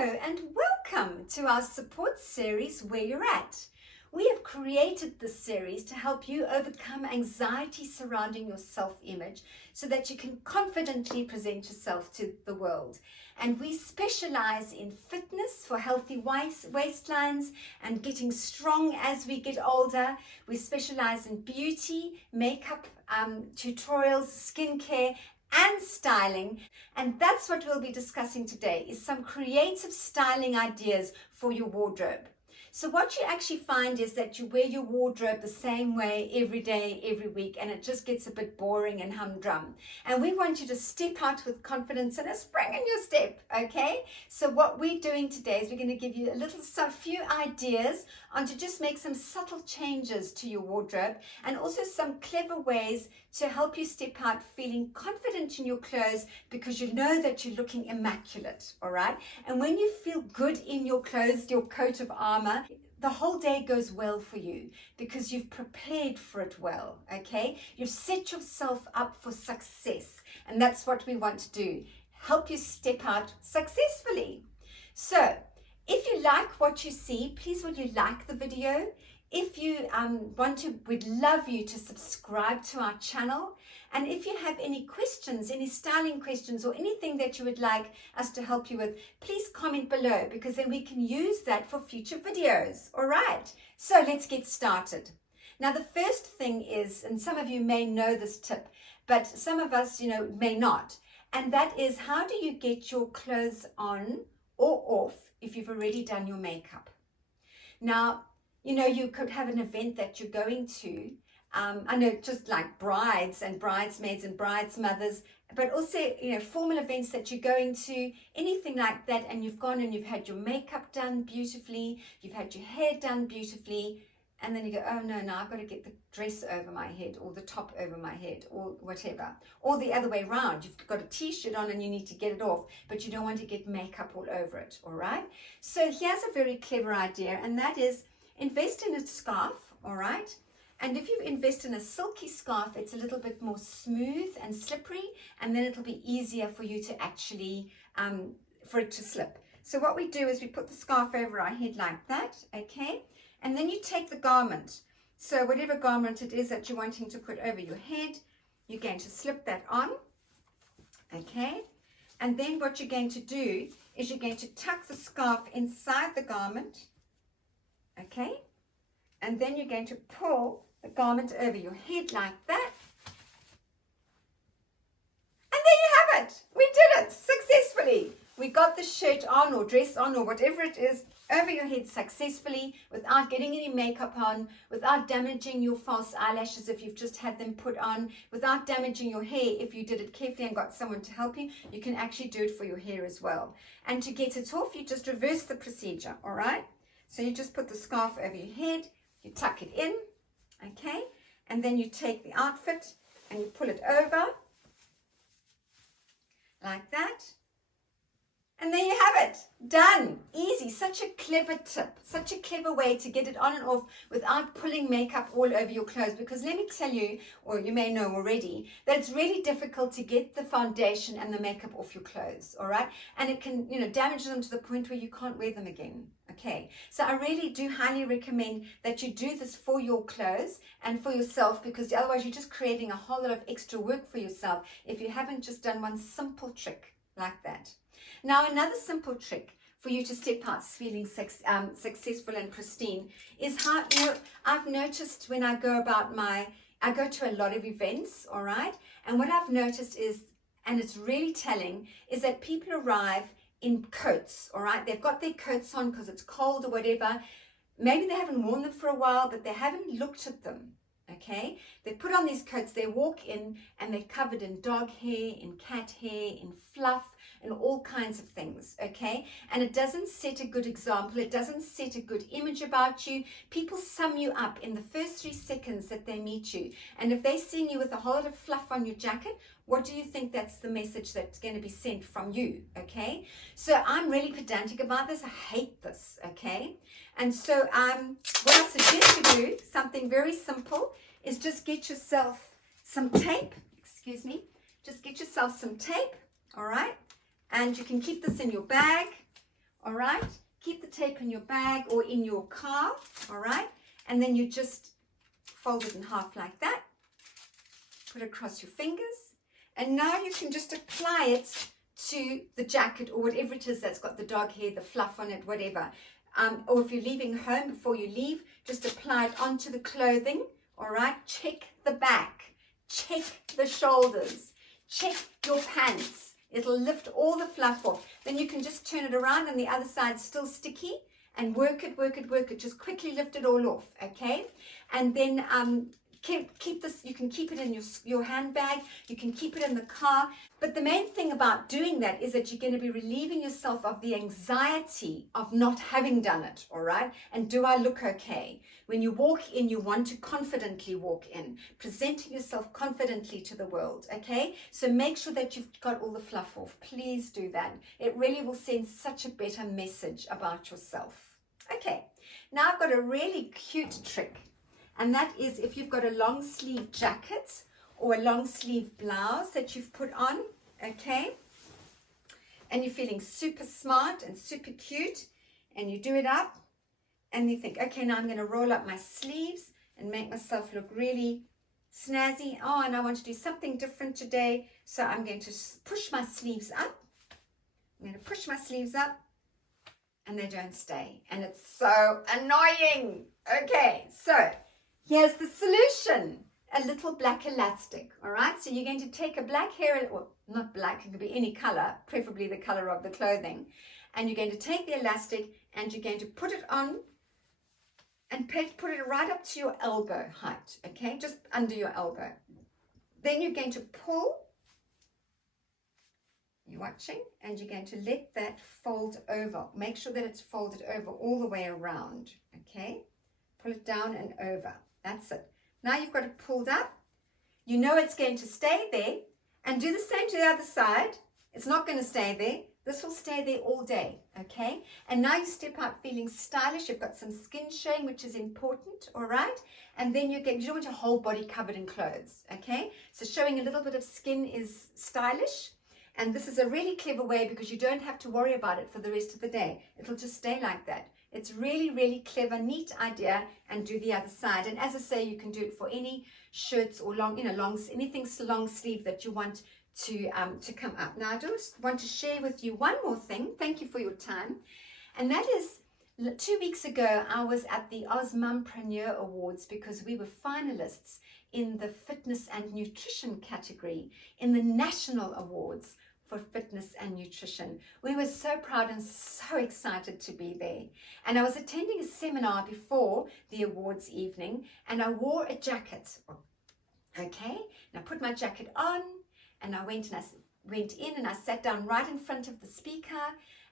and welcome to our support series Where You're At. We have created this series to help you overcome anxiety surrounding your self-image so that you can confidently present yourself to the world. And we specialize in fitness for healthy waistlines and getting strong as we get older. We specialize in beauty, makeup, tutorials, skincare, and styling. And that's what we'll be discussing today, is some creative styling ideas for your wardrobe. So what you actually find is that you wear your wardrobe the same way every day, every week, and it just gets a bit boring and humdrum. And we want you to step out with confidence and a spring in your step, okay? So what we're doing today is we're going to give you a few ideas on to just make some subtle changes to your wardrobe, and also some clever ways to help you step out feeling confident in your clothes because you know that you're looking immaculate, all right? And when you feel good in your clothes, your coat of armor, the whole day goes well for you because you've prepared for it well, okay? You've set yourself up for success, and that's what we want to do, help you step out successfully. So if you like what you see, please will you like the video? If you want to, we'd love you to subscribe to our channel. And if you have any questions, any styling questions, or anything that you would like us to help you with, please comment below, because then we can use that for future videos. All right, so let's get started. Now, the first thing is, and some of you may know this tip, but some of us, may not. And that is, how do you get your clothes on or off if you've already done your makeup? Now, you could have an event that you're going to. I know, just like brides and bridesmaids and bridesmothers, but also, formal events that you're going to, anything like that, and you've gone and you've had your makeup done beautifully, you've had your hair done beautifully, and then you go, oh no, I've got to get the dress over my head, or the top over my head, or whatever. Or the other way around, you've got a t-shirt on and you need to get it off, but you don't want to get makeup all over it, all right? So here's a very clever idea, and that is, invest in a scarf, all right? And if you invest in a silky scarf, it's a little bit more smooth and slippery, and then it'll be easier for you to actually, for it to slip. So what we do is we put the scarf over our head like that, okay? And then you take the garment. So whatever garment it is that you're wanting to put over your head, you're going to slip that on, okay? And then what you're going to do is you're going to tuck the scarf inside the garment, okay? And then you're going to pull the garment over your head like that. And there you have it. We did it successfully. We got the shirt on or dress on or whatever it is over your head successfully without getting any makeup on, without damaging your false eyelashes if you've just had them put on, without damaging your hair if you did it carefully and got someone to help you. You can actually do it for your hair as well. And to get it off, you just reverse the procedure, all right? So you just put the scarf over your head, you tuck it in, okay? And then you take the outfit and you pull it over like that. And there you have it, done, easy. Such a clever tip, such a clever way to get it on and off without pulling makeup all over your clothes. Because let me tell you, or you may know already, that it's really difficult to get the foundation and the makeup off your clothes, all right? And it can, damage them to the point where you can't wear them again, okay? So I really do highly recommend that you do this for your clothes and for yourself, because otherwise you're just creating a whole lot of extra work for yourself if you haven't just done one simple trick like that. Now, another simple trick for you to step out feeling successful and pristine is how, I've noticed when I go to a lot of events, all right? And what I've noticed is, and it's really telling, is that people arrive in coats, all right? They've got their coats on because it's cold or whatever. Maybe they haven't worn them for a while, but they haven't looked at them, okay? They put on these coats, they walk in, and they're covered in dog hair, in cat hair, in fluff, and all kinds of things, okay? And it doesn't set a good example. It doesn't set a good image about you. People sum you up in the first 3 seconds that they meet you. And if they're seeing you with a whole lot of fluff on your jacket, what do you think that's the message that's going to be sent from you, okay? So I'm really pedantic about this. I hate this, okay? And so what I suggest you do, something very simple, is just get yourself some tape, just get yourself some tape, all right? And you can keep this in your bag, all right? Keep the tape in your bag or in your car, all right? And then you just fold it in half like that. Put it across your fingers. And now you can just apply it to the jacket or whatever it is that's got the dog hair, the fluff on it, whatever. Or if you're leaving home, before you leave, just apply it onto the clothing, all right? Check the back, check the shoulders, check your pants. It'll lift all the fluff off. Then you can just turn it around and the other side's still sticky and work it, work it, work it. Just quickly lift it all off, okay? And then keep this, you can keep it in your handbag, you can keep it in the car. But the main thing about doing that is that you're going to be relieving yourself of the anxiety of not having done it, all right? And do I look okay? When you walk in, you want to confidently walk in, presenting yourself confidently to the world, okay? So make sure that you've got all the fluff off. Please do that. It really will send such a better message about yourself. Okay, now I've got a really cute trick. And that is if you've got a long sleeve jacket or a long sleeve blouse that you've put on, okay? And you're feeling super smart and super cute, and you do it up and you think, okay, now I'm going to roll up my sleeves and make myself look really snazzy. Oh, and I want to do something different today. So I'm going to push my sleeves up. I'm going to push my sleeves up and they don't stay. And it's so annoying. Okay, so here's the solution, a little black elastic, all right? So you're going to take a black hair, or not black, it could be any color, preferably the color of the clothing, and you're going to take the elastic and you're going to put it on and put it right up to your elbow height, okay? Just under your elbow. Then you're going to pull, you're watching, and you're going to let that fold over. Make sure that it's folded over all the way around, okay? Pull it down and over. That's it. Now you've got it pulled up. You know it's going to stay there. And do the same to the other side. It's not going to stay there. This will stay there all day, okay? And now you step out feeling stylish. You've got some skin showing, which is important, all right? And then you don't want your whole body covered in clothes, okay? So showing a little bit of skin is stylish. And this is a really clever way because you don't have to worry about it for the rest of the day. It'll just stay like that. It's really, really clever, neat idea, and do the other side. And as I say, you can do it for any shirts or anything long sleeve that you want to come up. Now, I just want to share with you one more thing. Thank you for your time. And that is, 2 weeks ago, I was at the Mumpreneur Awards because we were finalists in the fitness and nutrition category in the national awards for fitness and nutrition. We were so proud and so excited to be there. And I was attending a seminar before the awards evening, and I wore a jacket. Okay, and I put my jacket on, and I went in and I sat down right in front of the speaker,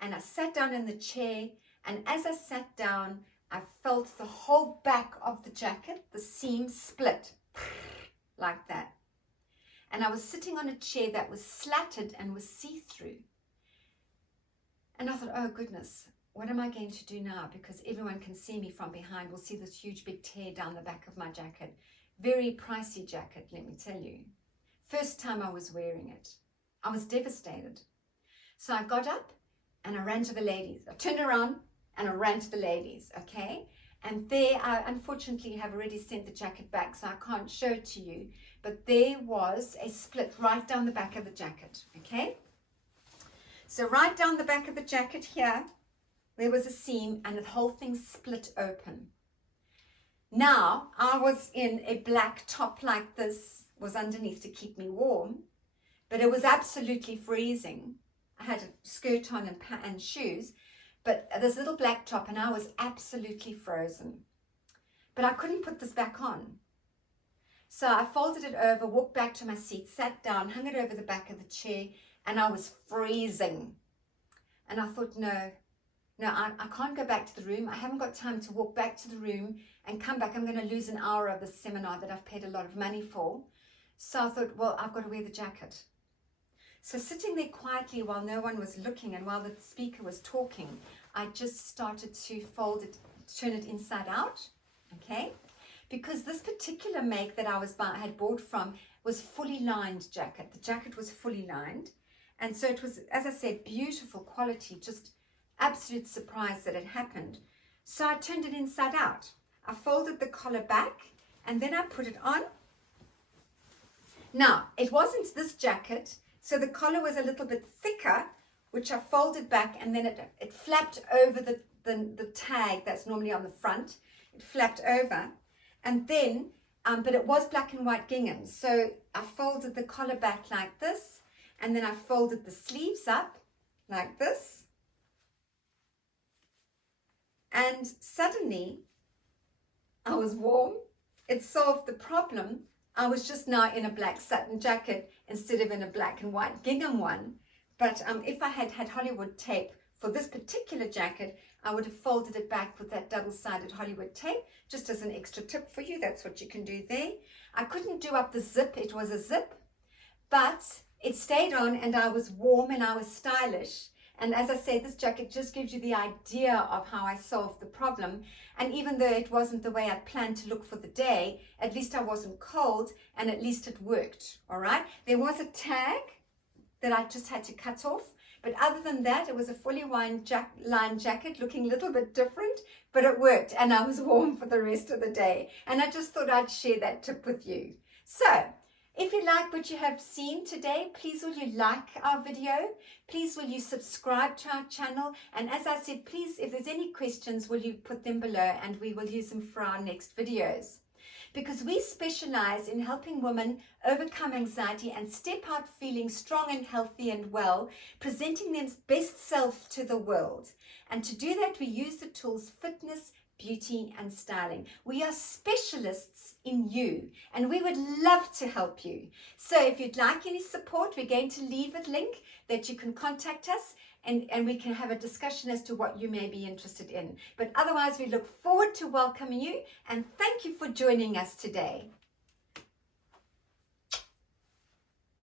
and I sat down in the chair, and as I sat down, I felt the whole back of the jacket, the seam split, like that. And I was sitting on a chair that was slatted and was see-through. And I thought, oh goodness, what am I going to do now? Because everyone can see me from behind, will see this huge big tear down the back of my jacket. Very pricey jacket, let me tell you. First time I was wearing it. I was devastated. So I got up and I ran to the ladies. I turned around and I ran to the ladies, okay? And there, I unfortunately have already sent the jacket back, so I can't show it to you. But there was a split right down the back of the jacket, okay? So right down the back of the jacket here, there was a seam and the whole thing split open. Now, I was in a black top like this, was underneath to keep me warm, but it was absolutely freezing. I had a skirt on and shoes, but this little black top, and I was absolutely frozen. But I couldn't put this back on. So I folded it over, walked back to my seat, sat down, hung it over the back of the chair, and I was freezing. And I thought, no, I can't go back to the room. I haven't got time to walk back to the room and come back. I'm going to lose an hour of this seminar that I've paid a lot of money for. So I thought, well, I've got to wear the jacket. So sitting there quietly while no one was looking and while the speaker was talking, I just started to fold it, turn it inside out, okay? Because this particular make that I had bought from was fully lined jacket. The jacket was fully lined. And so it was, as I said, beautiful quality, just absolute surprise that it happened. So I turned it inside out. I folded the collar back and then I put it on. Now, it wasn't this jacket, so the collar was a little bit thicker, which I folded back, and then it flapped over the tag that's normally on the front. It flapped over, and then, but it was black and white gingham, so I folded the collar back like this, and then I folded the sleeves up like this, and suddenly I was warm. It solved the problem. I was just now in a black satin jacket instead of in a black and white gingham one. But if I had had Hollywood tape for this particular jacket, I would have folded it back with that double-sided Hollywood tape, just as an extra tip for you. That's what you can do there. I couldn't do up the zip. It was a zip, but it stayed on and I was warm and I was stylish. And as I said, this jacket just gives you the idea of how I solved the problem. And even though it wasn't the way I planned to look for the day, at least I wasn't cold and at least it worked, all right? There was a tag that I just had to cut off. But other than that, it was a fully lined jacket looking a little bit different, but it worked and I was warm for the rest of the day. And I just thought I'd share that tip with you. So, if you like what you have seen today, please will you like our video? Please will you subscribe to our channel? And as I said, please, if there's any questions, will you put them below and we will use them for our next videos. Because we specialize in helping women overcome anxiety and step out feeling strong and healthy and well, presenting their best self to the world. And to do that, we use the tools fitness, beauty and styling. We are specialists in you and we would love to help you. So if you'd like any support, we're going to leave a link that you can contact us and we can have a discussion as to what you may be interested in. But otherwise, we look forward to welcoming you and thank you for joining us today.